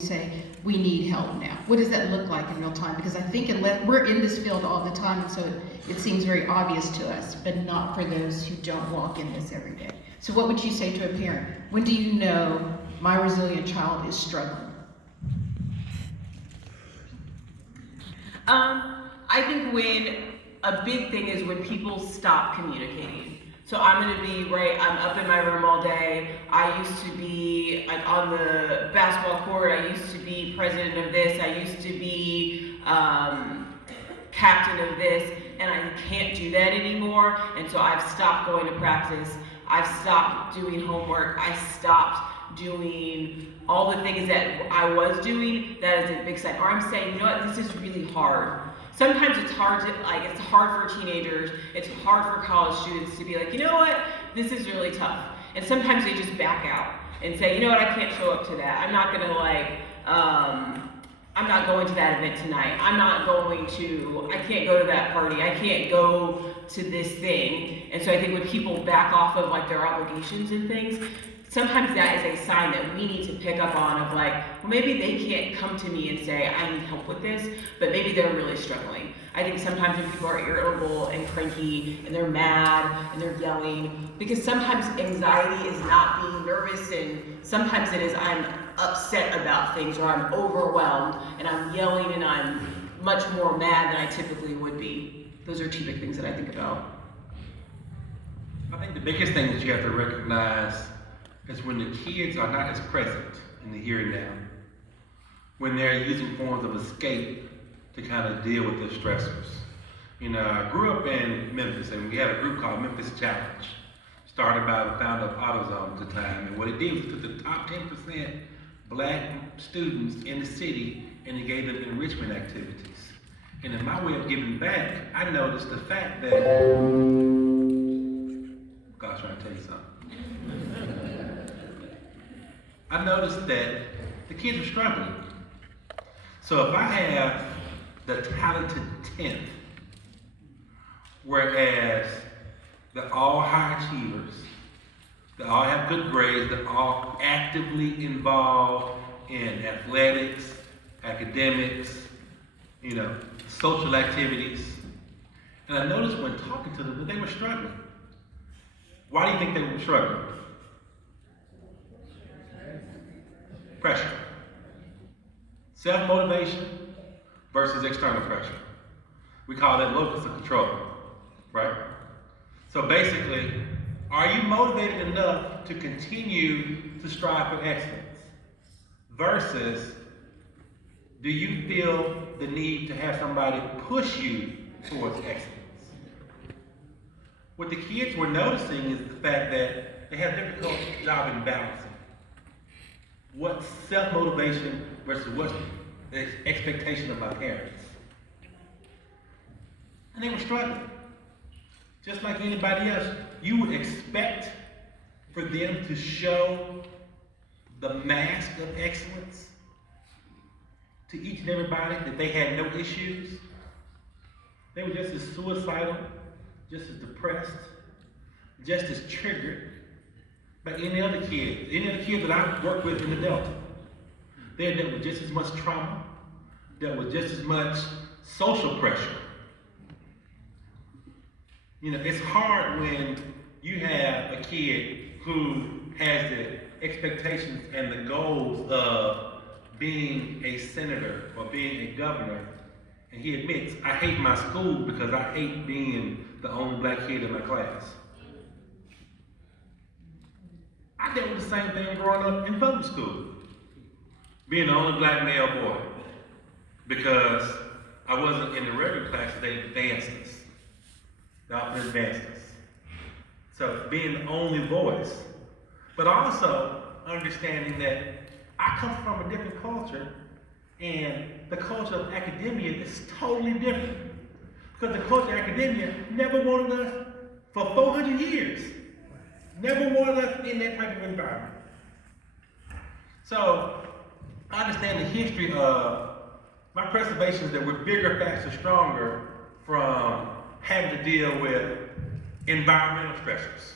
say, we need help now? What does that look like in real time? Because I think we're in this field all the time, and so it seems very obvious to us, but not for those who don't walk in this every day. So what would you say to a parent? When do you know my resilient child is struggling? I think when a big thing is when people stop communicating. So I'm gonna be right. I'm up in my room all day. I used to be like on the basketball court. I used to be president of this. I used to be captain of this, and I can't do that anymore. And so I've stopped going to practice. I've stopped doing homework. I stopped doing all the things that I was doing. That is a big sign. Or I'm saying, you know what, this is really hard. Sometimes it's hard it's hard for teenagers, it's hard for college students to be like, you know what, this is really tough. And sometimes they just back out and say, you know what, I can't show up to that. I'm not gonna I'm not going to that event tonight. I can't go to that party. I can't go to this thing. And so I think when people back off of like their obligations and things, sometimes that is a sign that we need to pick up on of like, well, maybe they can't come to me and say, I need help with this, but maybe they're really struggling. I think sometimes when people are irritable and cranky and they're mad and they're yelling, because sometimes anxiety is not being nervous, and sometimes it is I'm upset about things or I'm overwhelmed and I'm yelling and I'm much more mad than I typically would be. Those are two big things that I think about. I think the biggest thing that you have to recognize is when the kids are not as present in the here and now, when they're using forms of escape to kind of deal with their stressors. You know, I grew up in Memphis, and we had a group called Memphis Challenge, started by the founder of AutoZone at the time. And what it did was took the top 10% black students in the city and it gave them enrichment activities. And in my way of giving back, I noticed the fact that, God's trying to tell you something. I noticed that the kids were struggling. So if I have the talented 10th, whereas they're all high achievers, they all have good grades, they're all actively involved in athletics, academics, you know, social activities. And I noticed when talking to them that they were struggling. Why do you think they were struggling? Pressure. Self-motivation versus external pressure. We call that locus of control, right? So basically, are you motivated enough to continue to strive for excellence? Versus, do you feel the need to have somebody push you towards excellence? What the kids were noticing is the fact that they have difficult job in balancing. What's self-motivation versus what's the expectation of my parents? And they were struggling. Just like anybody else, you would expect for them to show the mask of excellence to each and everybody, that they had no issues. They were just as suicidal, just as depressed, just as triggered by any other kids that I've worked with in the Delta. They dealt with just as much trauma, dealt with just as much social pressure. You know, it's hard when you have a kid who has the expectations and the goals of being a senator or being a governor, and he admits, I hate my school because I hate being the only black kid in my class. I dealt with the same thing growing up in public school, being the only black male boy, because I wasn't in the regular class, they advanced us. They often advanced us. So being the only voice, but also understanding that I come from a different culture, and the culture of academia is totally different. Because the culture of academia never wanted us for 400 years. Never wanted us in that type of environment. So I understand the history of my preservations that we're bigger, faster, stronger from having to deal with environmental stressors.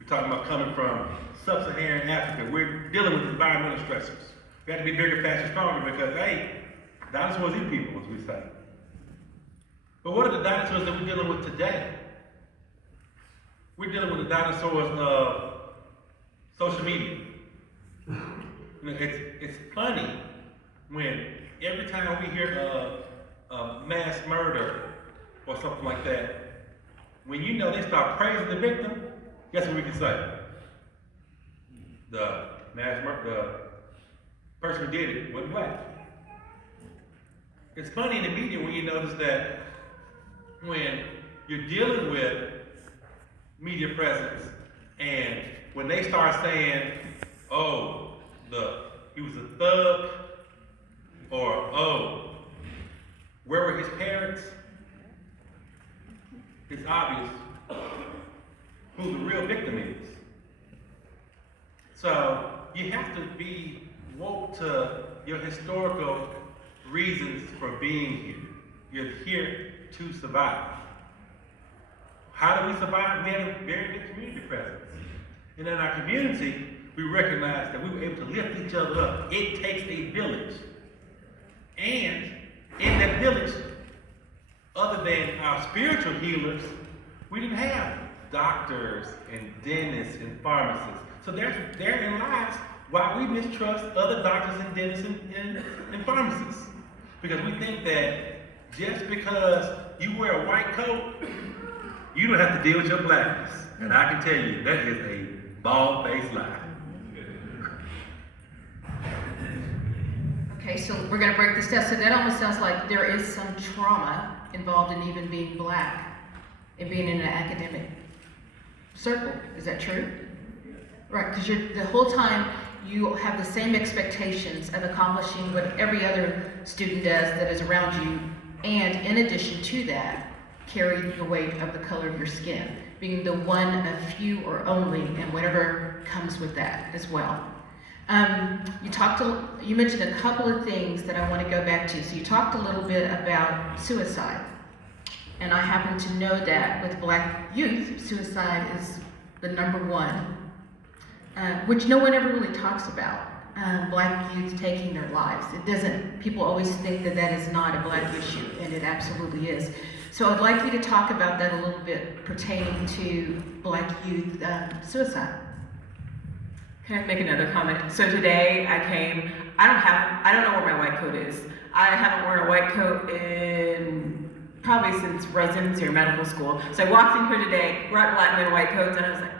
We're talking about coming from sub-Saharan Africa. We're dealing with environmental stressors. We have to be bigger, faster, stronger because, hey, dinosaurs eat people, as we say. But what are the dinosaurs that we're dealing with today? We're dealing with the dinosaurs of social media. You know, it's funny when every time we hear a mass murder or something like that, when you know they start praising the victim, guess what we can say? The person who did it wasn't black. It's funny in the media when you notice that when you're dealing with media presence and when they start saying, oh, he was a thug, or oh, where were his parents? It's obvious who the real victim is. So you have to be woke to your historical reasons for being here. You're here to survive. How do we survive? We have a very good community presence. And in our community, we recognize that we were able to lift each other up. It takes a village. And in that village, other than our spiritual healers, we didn't have doctors and dentists and pharmacists. So therein lies why we mistrust other doctors and dentists and pharmacists. Because we think that just because you wear a white coat, you don't have to deal with your blackness. And I can tell you, that is a bald-faced lie. Okay, so we're going to break this down. So that almost sounds like there is some trauma involved in even being black and being in an academic circle. Is that true? Right, because the whole time you have the same expectations of accomplishing what every other student does that is around you, and in addition to that, carry the weight of the color of your skin, being the one of few or only, and whatever comes with that as well. You mentioned a couple of things that I want to go back to. So you talked a little bit about suicide. And I happen to know that with black youth, suicide is the number one, which no one ever really talks about. Black youth taking their lives. People always think that that is not a black issue, and it absolutely is. So I'd like you to talk about that a little bit pertaining to black youth suicide. Can I make another comment? So today I don't know where my white coat is. I haven't worn a white coat in probably since residency or medical school. So I walked in here today, we're at black men in white coats, and I was like,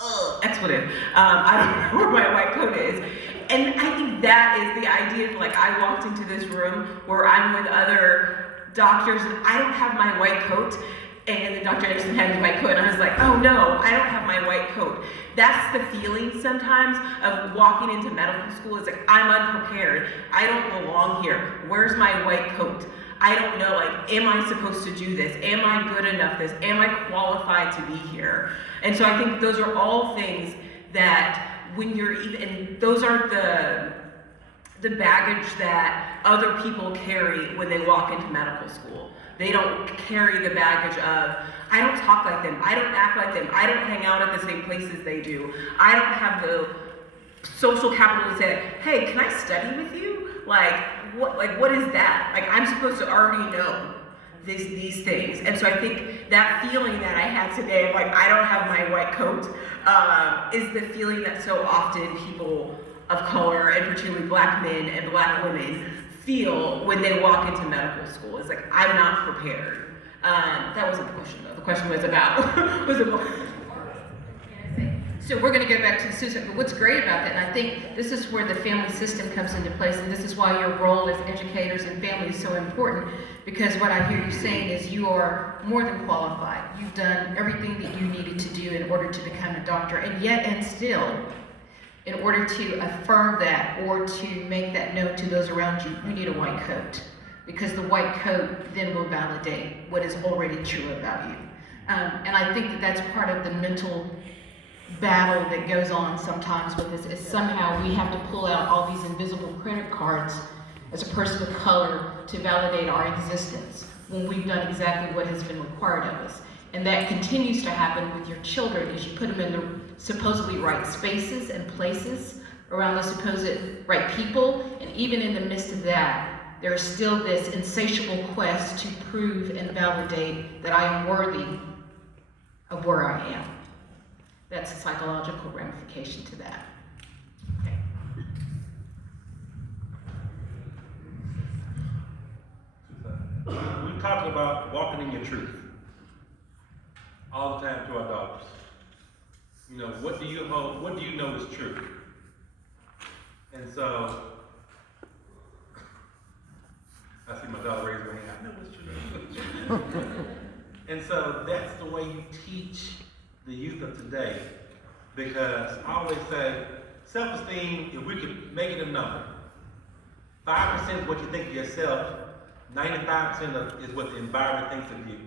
ugh, expletive. I don't know where my white coat is. And I think that is the idea of, like, I walked into this room where I'm with other doctors and I don't have my white coat, and then Dr. Anderson had the white coat, and I was like, oh no, I don't have my white coat. That's the feeling sometimes of walking into medical school. It's like, I'm unprepared. I don't belong here. Where's my white coat? I don't know, like, am I supposed to do this? Am I good enough this? Am I qualified to be here? And so I think those are all things that when you're even, those are the baggage that other people carry when they walk into medical school. They don't carry the baggage of, I don't talk like them, I don't act like them, I don't hang out at the same places they do. I don't have the social capital to say, hey, can I study with you? What is that? Like, I'm supposed to already know these things. And so I think that feeling that I had today of, like, I don't have my white coat, is the feeling that so often people of color, and particularly black men and black women, feel when they walk into medical school. It's like, I'm not prepared. That wasn't the question though. The question was about, So we're going to go back to the suicide, but what's great about that, and I think this is where the family system comes into place, and this is why your role as educators and family is so important, because what I hear you saying is you are more than qualified. You've done everything that you needed to do in order to become a doctor, and still, in order to affirm that or to make that known to those around you, you need a white coat, because the white coat then will validate what is already true about you. And I think that that's part of the mental battle that goes on sometimes with this, is somehow we have to pull out all these invisible credit cards as a person of color to validate our existence when we've done exactly what has been required of us. And that continues to happen with your children as you put them in the supposedly right spaces and places, around the supposed right people, and even in the midst of that, there is still this insatiable quest to prove and validate that I am worthy of where I am. That's a psychological ramification to that. Okay. We talk about walking in your truth all the time to our daughters. You know, what do you hold, what do you know is true? And so, I see my daughter raise her hand. I know what's true. And so that's the way you teach the youth of today. Because I always say, self-esteem, if we could make it a number, 5% is what you think of yourself, 95% is what the environment thinks of you.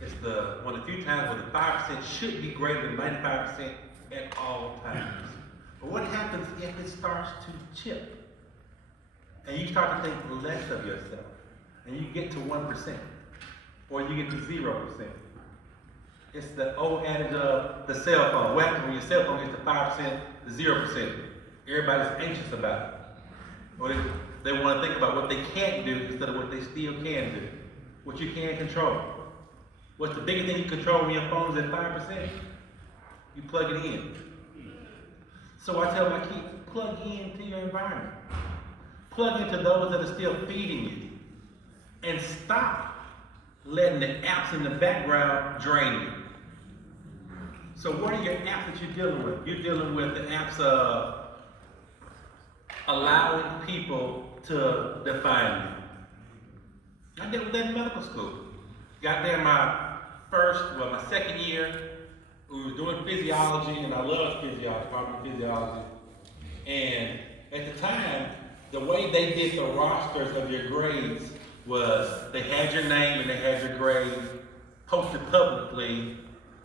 It's one of the few times where the 5% should be greater than 95% at all times. But what happens if it starts to chip? And you start to think less of yourself, and you get to 1%, or you get to 0%. It's the old adage of the cell phone. What happens when your cell phone gets to 5% to 0%? Everybody's anxious about it. Or they want to think about what they can't do instead of what they still can do. What you can control. What's the biggest thing you control when your phone's at 5%? You plug it in. So I tell my kids, plug into your environment. Plug into those that are still feeding you. And stop letting the apps in the background drain you. So what are your apps that you're dealing with? You're dealing with the apps of allowing people to define you. I dealt with that in medical school. Got there my second year. We was doing physiology, and I loved physiology, primary physiology. And at the time, the way they did the rosters of your grades was they had your name and they had your grade posted publicly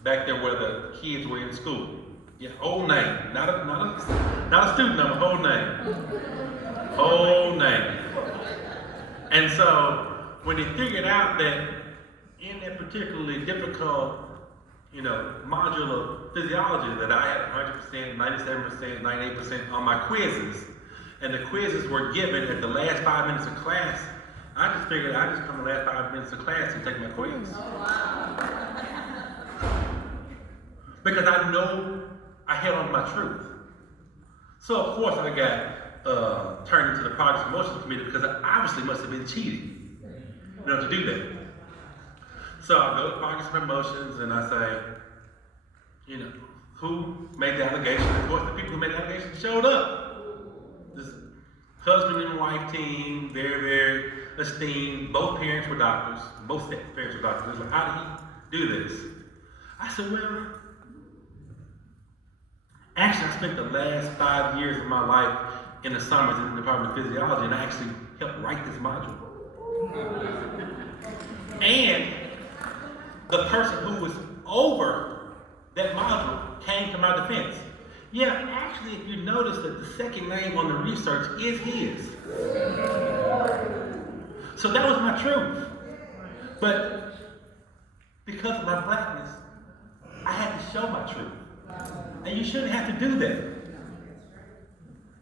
back there where the kids were in school. Your whole name, not a student number, whole name. Whole name. And so when they figured out that in that particularly difficult, module of physiology that I had 100%, 97%, 98% on my quizzes, and the quizzes were given at the last 5 minutes of class, I just figured I'd just come the last 5 minutes of class and take my quiz. Because I know I held on to my truth. So of course I got turned into the Progress Promotions Committee because I obviously must have been cheating, to do that. So I go to Progress Promotions and I say, who made the allegation? Of course, the people who made the allegation showed up. This husband and wife team, very, very esteemed. Both parents were doctors. Both parents were doctors. They were like, how did he do this? I said, well, actually, I spent the last 5 years of my life in the summers in the Department of Physiology, and I actually helped write this module. And the person who was over that module came to my defense. Yeah, actually, if you notice that the second name on the research is his. So that was my truth. But because of my blackness, I had to show my truth. And you shouldn't have to do that.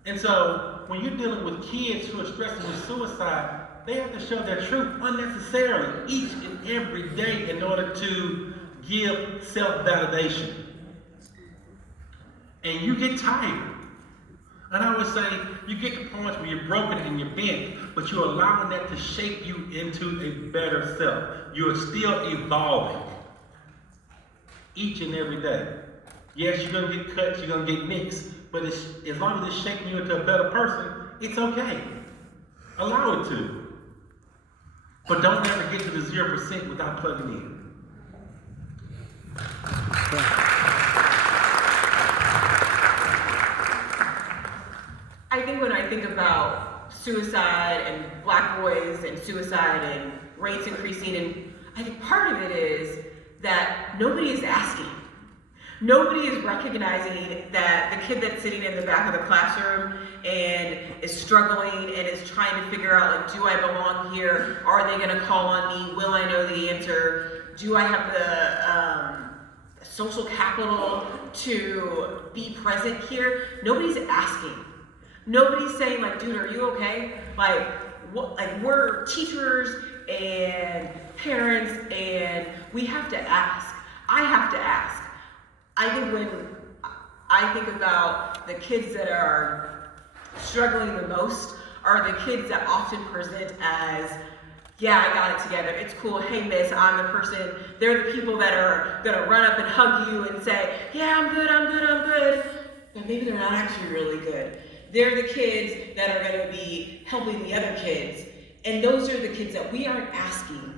And so when you're dealing with kids who are stressing with suicide, they have to show their truth unnecessarily each and every day in order to give self-validation. And you get tired. And I would say you get to points where you're broken and you're bent, but you're allowing that to shape you into a better self. You are still evolving each and every day. Yes, you're going to get cuts, you're going to get nicks, but as long as it's shaping you into a better person, it's okay. Allow it to. But don't ever get to the 0% without plugging in. I think when I think about suicide and black boys and suicide and rates increasing, and I think part of it is that nobody is asking. Nobody is recognizing that the kid that's sitting in the back of the classroom and is struggling and is trying to figure out, like, do I belong here? Are they gonna call on me? Will I know the answer? Do I have the social capital to be present here, nobody's asking. Nobody's saying like, dude, are you okay? Like, what? Like, we're teachers and parents, and we have to ask. I have to ask. I think when I think about the kids that are struggling the most are the kids that often present as, yeah, I got it together. It's cool. Hey, miss, I'm the person. They're the people that are gonna run up and hug you and say, yeah, I'm good, I'm good, I'm good. But maybe they're not actually really good. They're the kids that are gonna be helping the other kids. And those are the kids that we aren't asking.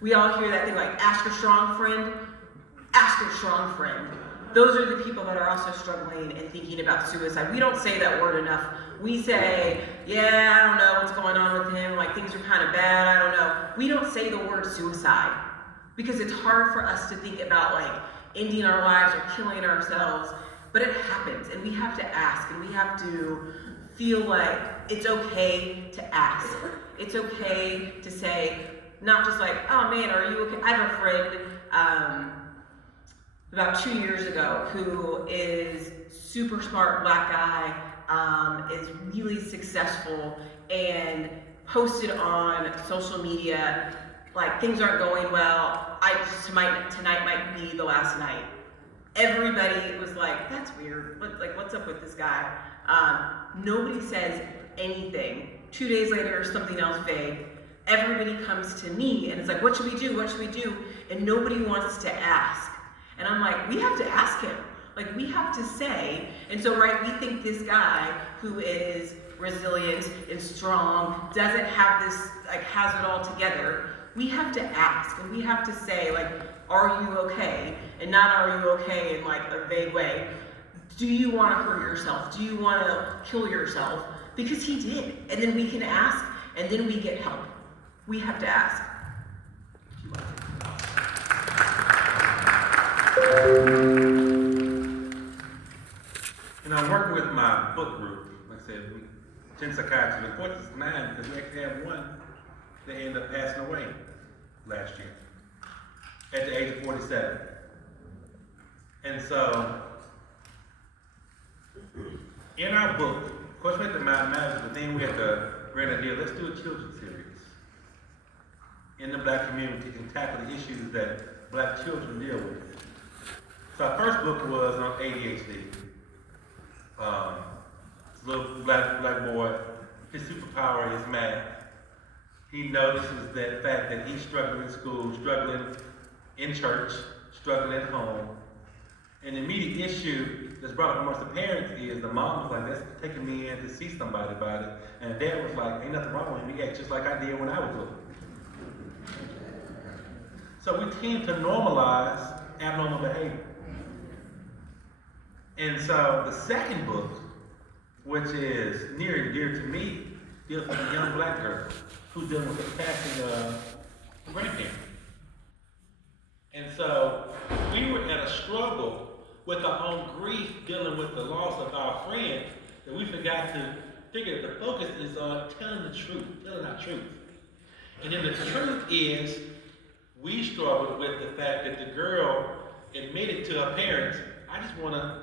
We all hear that thing like, ask your strong friend. Ask your strong friend. Those are the people that are also struggling and thinking about suicide. We don't say that word enough. We say, yeah, I don't know what's going on with him, like things are kind of bad, I don't know. We don't say the word suicide because it's hard for us to think about like ending our lives or killing ourselves, but it happens and we have to ask and we have to feel like it's okay to ask. It's okay to say, not just like, oh man, are you okay? I have a friend, about 2 years ago who is super smart black guy, is really successful and posted on social media like things aren't going well. Tonight might be the last night. Everybody was like, that's weird. What's up with this guy? Nobody says anything. 2 days later, something else vague. Everybody comes to me and it's like, what should we do? What should we do? And nobody wants to ask. And I'm like, we have to ask him. Like, we have to say, and so, right, we think this guy who is resilient and strong, doesn't have this, like, has it all together. We have to ask, and we have to say, like, are you okay? And not are you okay in, like, a vague way. Do you want to hurt yourself? Do you want to kill yourself? Because he did. And then we can ask, and then we get help. We have to ask. And I'm working with my book group. Like I said, 10 psychiatrists. Of course, it's 9 because we actually have one that ended up passing away last year at the age of 47. And so, in our book, of course, we have to mind matters, but then we have to bring a deal. Let's do a children's series in the black community and tackle the issues that black children deal with. So our first book was on ADHD. Little black boy, his superpower is math. He notices that fact that he's struggling in school, struggling in church, struggling at home. And the immediate issue that's brought up amongst the parents is the mom was like, that's taking me in to see somebody about it. And the dad was like, ain't nothing wrong with him. He acts just like I did when I was little. So we tend to normalize abnormal behavior. And so the second book, which is near and dear to me, deals with a young black girl who's dealing with the passing of a grandparent. And so we were at a struggle with our own grief dealing with the loss of our friend that we forgot to figure that the focus is on telling the truth, telling our truth. And then the truth is we struggled with the fact that the girl admitted to her parents, I just want to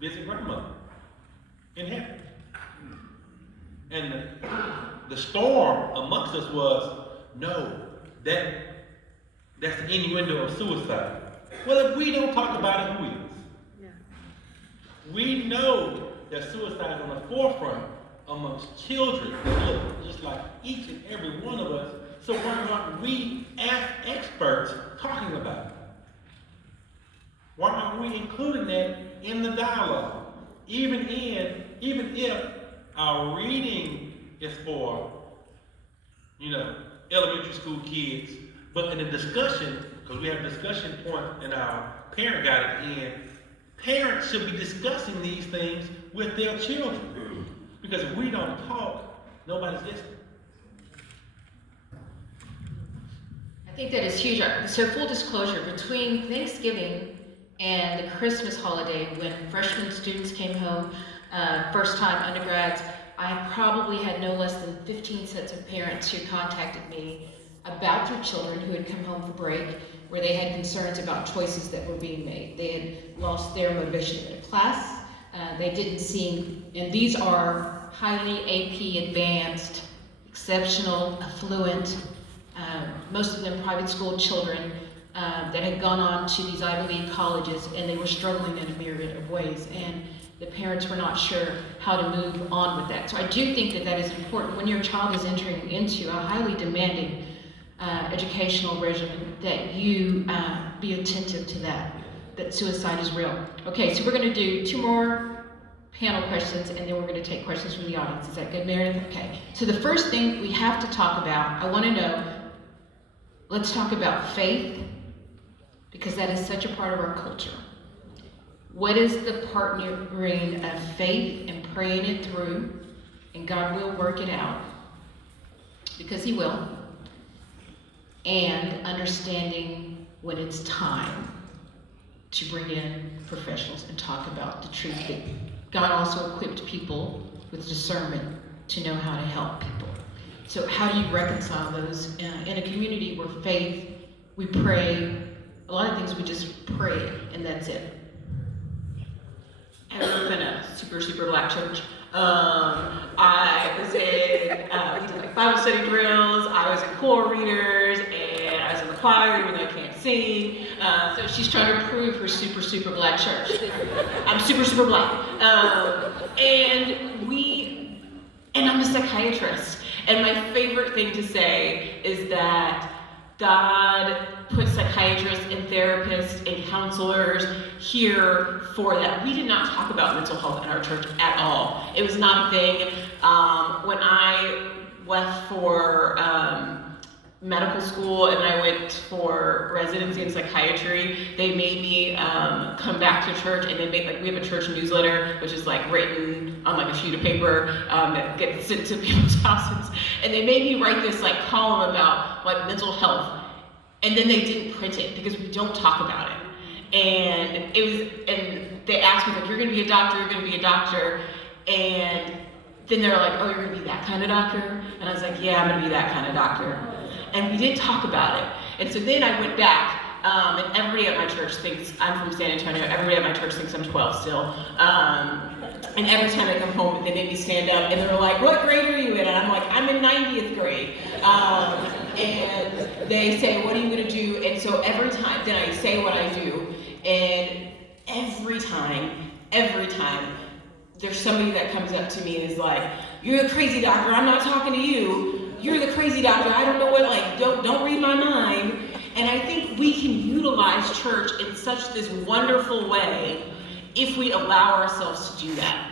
visit grandmother in heaven. And the storm amongst us was, no, that's the innuendo of suicide. Well, if we don't talk about it, who is? Yeah. We know that suicide is on the forefront amongst children that look just like each and every one of us. So why aren't we, as experts, talking about it? Why aren't we including that in the dialogue? Even if our reading is for, elementary school kids, but in the discussion, because we have a discussion point in our parent guide at the end, parents should be discussing these things with their children. Because if we don't talk, nobody's listening. I think that is huge. So full disclosure, between Thanksgiving and the Christmas holiday, when freshman students came home, first time undergrads, I probably had no less than 15 sets of parents who contacted me about their children who had come home for break, where they had concerns about choices that were being made. They had lost their motivation in class. They didn't seem, and these are highly AP advanced, exceptional, affluent, most of them private school children that had gone on to these Ivy League colleges, and they were struggling in a myriad of ways. And the parents were not sure how to move on with that. So I do think that that is important when your child is entering into a highly demanding educational regimen, that you be attentive to that suicide is real. Okay, so we're gonna do 2 more panel questions, and then we're gonna take questions from the audience. Is that good, Meredith? Okay, so the first thing we have to talk about, I wanna know, let's talk about faith, because that is such a part of our culture. What is the partnering of faith and praying it through, and God will work it out, because He will, and understanding when it's time to bring in professionals and talk about the truth that God also equipped people with discernment to know how to help people. So how do you reconcile those in a community where faith, we pray, a lot of things we just pray and that's it. I grew up in a super black church. I was in, we did like Bible study drills, I was in choir readers, and I was in the choir even though I can't sing. So she's trying to prove her super black church. I'm super black. And I'm a psychiatrist. And my favorite thing to say is that God put psychiatrists and therapists and counselors here for that. We did not talk about mental health in our church at all. It was not a thing. When I left for medical school and I went for residency in psychiatry, they made me come back to church, and they made, like, we have a church newsletter, which is like written on like a sheet of paper that gets sent to people's houses. And they made me write this like column about like mental health. And then they didn't print it because we don't talk about it. And and they asked me, like, you're gonna be a doctor, you're gonna be a doctor. And then they're like, oh, you're gonna be that kind of doctor? And I was like, yeah, I'm gonna be that kind of doctor. And we didn't talk about it. And so then I went back, and everybody at my church thinks, I'm from San Antonio, everybody at my church thinks I'm 12 still. And every time I come home, they make me stand up, and they're like, what grade are you in? And I'm like, I'm in 90th grade. And they say, what are you gonna do? And so every time, then I say what I do, and every time, there's somebody that comes up to me and is like, you're the crazy doctor, I'm not talking to you. You're the crazy doctor, I don't know what, like, don't read my mind. And I think we can utilize church in such this wonderful way if we allow ourselves to do that.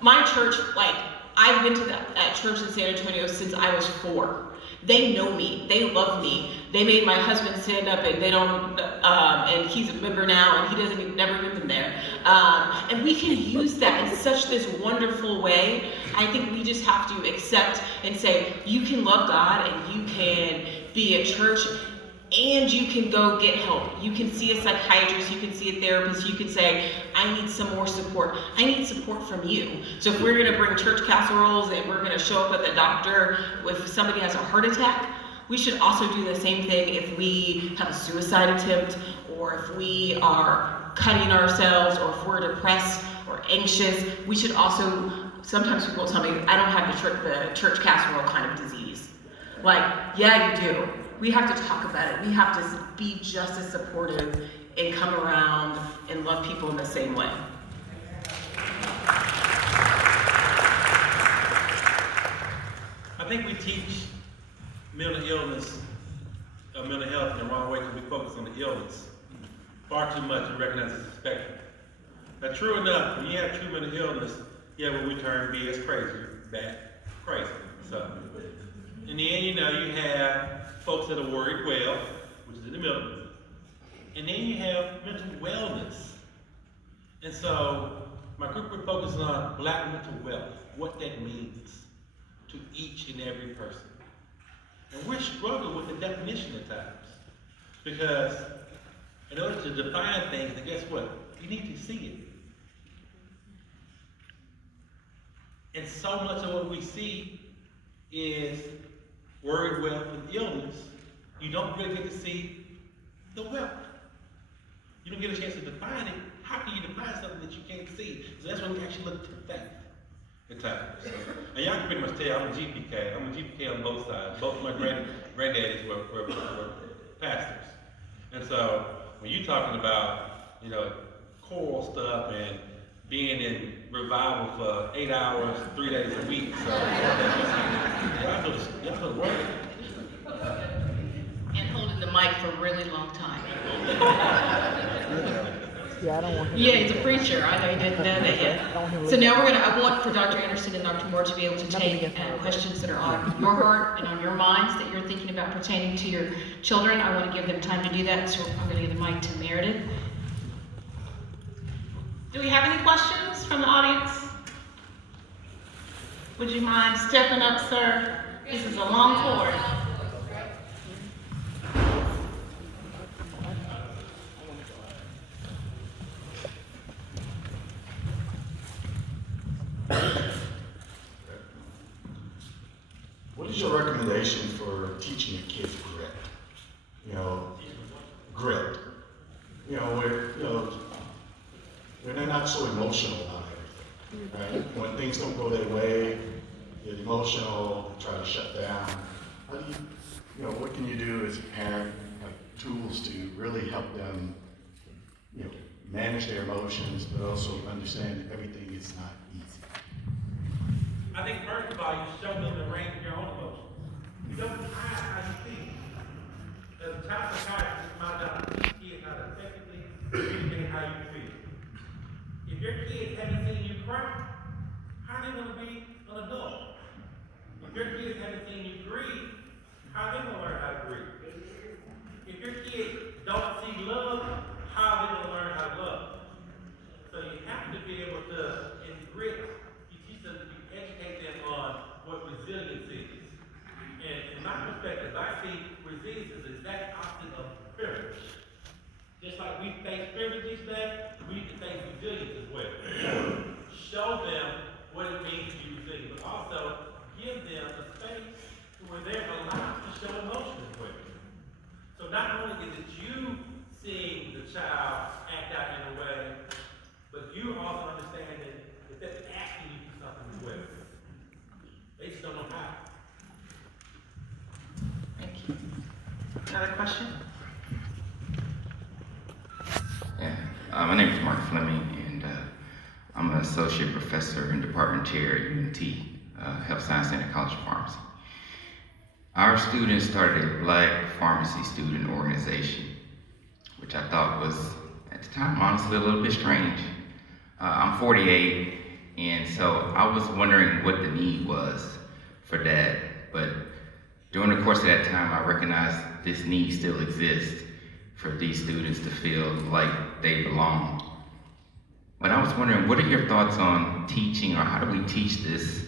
My church, like, I've been to that church in San Antonio since I was 4. They know me, they love me. They made my husband stand up, and they don't, and he's a member now, and he doesn't, never been there. And we can use that in such this wonderful way. I think we just have to accept and say, you can love God, and you can be at church, and you can go get help. You can see a psychiatrist, you can see a therapist, you can say, I need some more support. I need support from you. So if we're gonna bring church casseroles and we're gonna show up at the doctor if somebody has a heart attack, we should also do the same thing if we have a suicide attempt, or if we are cutting ourselves, or if we're depressed or anxious. We should also, sometimes people tell me, I don't have the church casserole kind of disease. Like, yeah, you do. We have to talk about it. We have to be just as supportive and come around and love people in the same way. I think we teach mental illness, mental health in the wrong way because we focus on the illness far too much and recognize it's a spectrum. Now, true enough, when you have true mental illness, yeah, when we term B as crazy, bad, crazy. So, in the end, you know, you have folks that are worried well, which is in the middle, and then you have mental wellness. And so, my group we're focusing on Black mental wealth, what that means to each and every person. And we're struggling with the definition at times, because in order to define things, then guess what? You need to see it. And so much of what we see is worried wealth and illness. You don't really get to see the weapon. You don't get a chance to define it. How can you define something that you can't see? So that's when we actually look to faith at times. So, and y'all can pretty much tell I'm a GPK. I'm a GPK on both sides. Both of my granddaddies were pastors. And so when you're talking about, you know, choral stuff and being in revival for 8 hours, 3 days a week, so y'all know the word. And holding the mic for a really long time. Yeah, I don't want him. Yeah, he's a preacher. I know you didn't know that yet. So now I want for Dr. Anderson and Dr. Moore to be able to take questions that are on your heart and on your minds that you're thinking about pertaining to your children. I want to give them time to do that, so I'm going to give the mic to Meredith. Do we have any questions from the audience? Would you mind stepping up, sir? This is a long cord. What is your recommendation for teaching your kids grit? You know, grit. You know, where they're not so emotional about everything, right? When things don't go their way, get emotional, try to shut down. How do you know, what can you do as a parent, like tools to really help them, you know, manage their emotions, but also understand that everything is not easy? I think first of all, you show them the range of your own emotions. You don't hide how you feel. As a child psychiatrist, it's my job to teach kids how to effectively communicate how you feel. If your kids haven't seen you cry, how are they going to be an adult? If your kids haven't seen you grieve, how are they going to learn how to grieve? If your kids don't see love, how are they going to learn how to love? So you have to be able to, in grit, you teach them, you educate them on what resilience is. And in my perspective, I see resilience as the exact opposite of fear. Just like we face fear each day, we need to face resilience as well. Show them what it means to be resilient, but also give them a space where they're allowed to show emotion as well. So not only is it you seeing the child act out in a way, but you also understanding that they're asking you for something as well. They just don't know how. Thank you. Another question? Yeah, my name is Mark Fleming, and I'm an associate professor and department chair at UNT, Health Science Center College of Pharmacy. Our students started a Black Pharmacy Student Organization, which I thought was, at the time, honestly, a little bit strange. I'm 48, and so I was wondering what the need was for that, but during the course of that time, I recognized this need still exists for these students to feel like they belong. But I was wondering, what are your thoughts on teaching, or how do we teach this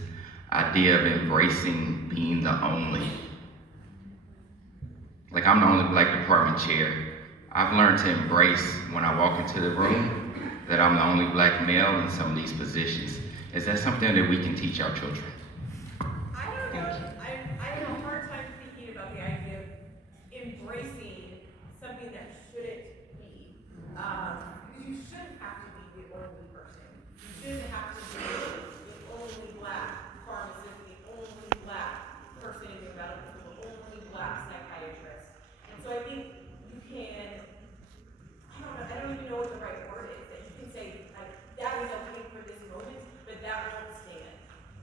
idea of embracing being the only? Like, I'm the only Black department chair. I've learned to embrace when I walk into the room that I'm the only Black male in some of these positions. Is that something that we can teach our children? I don't know. I have a hard time thinking about the idea of embracing something that shouldn't be. Because you shouldn't have to be the only person. You shouldn't have to be the only Black pharmacist, the only Black person in the medical school, the only Black psychiatrist. And so I think you can, I don't even know what the right word is, that you can say, like, that is okay for this moment, but that won't stand.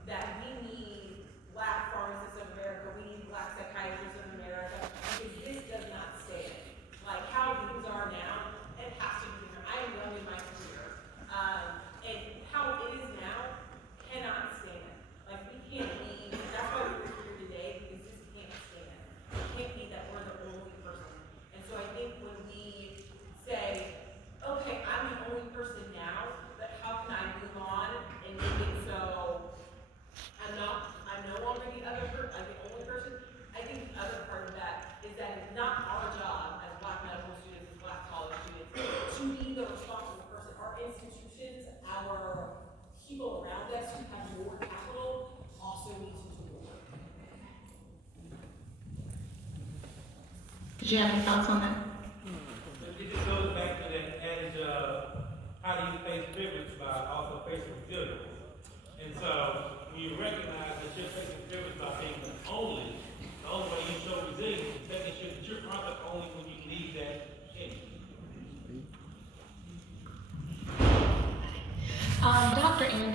That we need Black pharmacists of America, we need Black psychiatrists of America, because this does not stand. Like, how things are now, it has to be different. I am young in my career, and how it is now cannot stand. Like, we can't be, that's why we're here today, because this can't stand. It can't be that we're the only person. And so I think when we say, okay, I'm the only person now, but how can I move on and make it so I'm no longer the other person, I'm the only person? I think the other part of that is that it's not our job as Black medical students, as Black college students, to be the responsible person. Our institutions, our people around us who have more capital also need to do the work. Did you have any thoughts on that?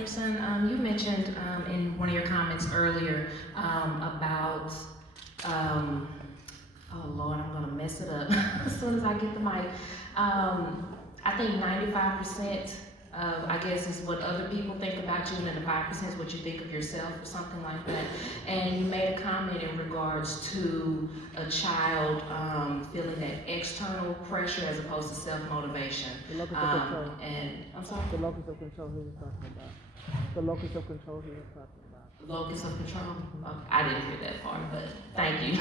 Sampson, you mentioned in one of your comments earlier about, oh Lord, I'm gonna mess it up as soon as I get the mic. I think 95% of, I guess, is what other people think about you, and then the 5% is what you think of yourself, or something like that. And you made a comment in regards to a child feeling that external pressure as opposed to self-motivation. The locus of control. And, I'm sorry? The locus of control he was talking about. The locus of control he was talking about. Locus of control. I didn't hear that part, but thank you.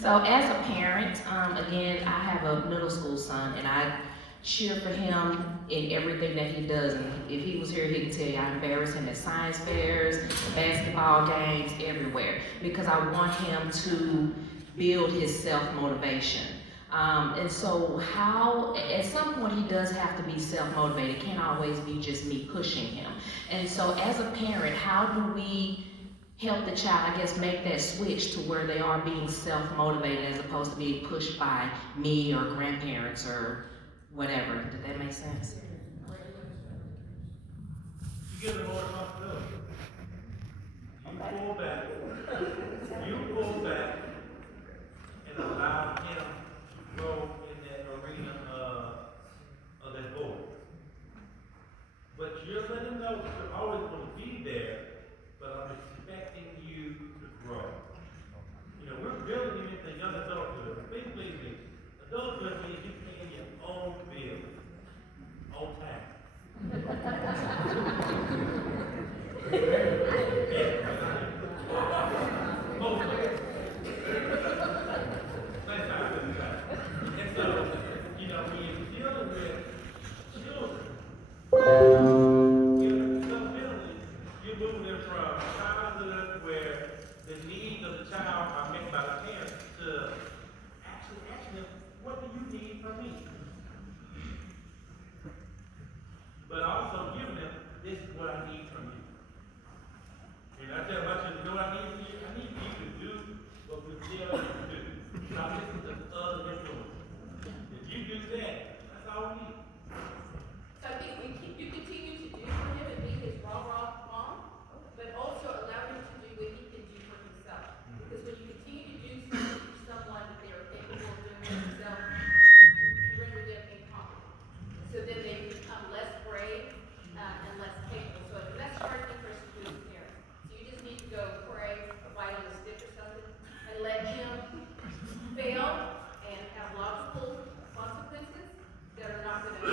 So as a parent, again, I have a middle school son, and I cheer for him in everything that he does. And if he was here, he can tell you I embarrass him at science fairs, basketball games, everywhere, because I want him to build his self-motivation. And so how, at some point he does have to be self-motivated. It can't always be just me pushing him. And so as a parent, how do we help the child, I guess, make that switch to where they are being self-motivated as opposed to being pushed by me or grandparents or whatever? Did that make sense? You give them more responsibility. You pull back. You pull back and allow him to grow in that arena of that goal. But you're letting him know that you're always going to be there, but I'm expecting you to grow. You know, we're building him into young adulthood. Believe me, adulthood means you paying your own bills, on time. And so, you know, when you're dealing with children, you're moving them from childhood where the needs of the child are met by the parents to actually asking them, what do you need from me? But also giving them, this is what I need from you. And I tell my children, you know what I need from you? I need for you to do what we tell you to do. Stop listening to other influences. If you do that, that's all we need. So I think you continue to do for him and be his rah-rah mom, but also allow him to do what he can do for himself. Because when you continue to do something for someone that they are capable of doing for themselves, you render them incompetent. So then they become less brave and less capable. So that's a hard thing for us to do as parents. So you just need to go pray, or bite on a stick or something, and let him fail and have logical consequences that are not going to